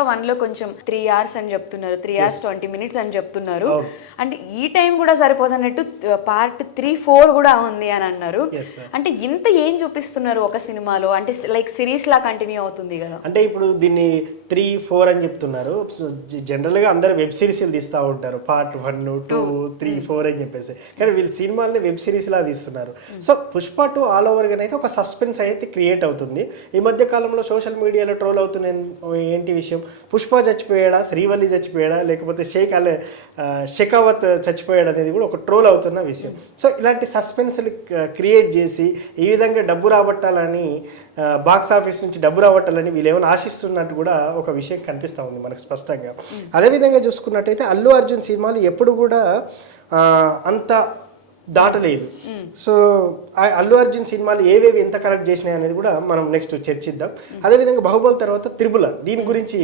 1 లో కొంచెం 3 hours అని చెప్తున్నారు, 3 hours 20 minutes అని చెప్తున్నారు. అంటే ఈ టైం కూడా సరిపోదన్నట్టు పార్ట్ 3, 4 కూడా ఉంది అని అన్నారు. అంటే ఇంత ఏం చూపిస్తున్నారు ఒక సినిమాలో? అంటే లైక్ సిరీస్ లా కంటిన్యూ అవుతుంది కదా. అంటే ఇప్పుడు దీన్ని 3, 4 అని చెప్తున్నారు. జనరల్గా అందరు వెబ్ సిరీస్లు తీస్తూ ఉంటారు, పార్ట్ 1, 2, 3, 4 అని చెప్పేసి. కానీ వీళ్ళు సినిమాల్ని వెబ్ సిరీస్ లా తీస్తున్నారు. సో పుష్ప 2 ఆల్ ఓవర్గా అయితే ఒక సస్పెన్స్ అయితే క్రియేట్ అవుతుంది. ఈ మధ్య కాలంలో సోషల్ మీడియాలో ట్రోల్ అవుతున్న ఏంటి విషయం, పుష్ప చచ్చిపోయాడా, శ్రీవల్లి చచ్చిపోయాడా, లేకపోతే షెకావత్ చచ్చిపోయాడు అనేది కూడా ఒక ట్రోల్ అవుతున్న విషయం. సో ఇలాంటి సస్పెన్స్లు క్రియేట్ చేసి ఈ విధంగా డబ్బు రాబట్టాలని, బాక్స్ ఆఫీస్ నుంచి డబ్బు రాబట్టాలని వీళ్ళు ఏమైనా ఆశిస్తున్నట్టు కూడా ఒక విషయం కనిపిస్తూ ఉంది మనకు స్పష్టంగా. అదేవిధంగా చూసుకున్నట్టయితే అల్లు అర్జున్ సినిమాలు ఎప్పుడు కూడా అంత దాటలేదు. సో అల్లు అర్జున్ సినిమాలు ఏవేవి ఎంత కరెక్ట్ చేసినాయి అనేది కూడా మనం నెక్స్ట్ చర్చిద్దాం. అదేవిధంగా బాహుబలి తర్వాత త్రిబుల్ దీని గురించి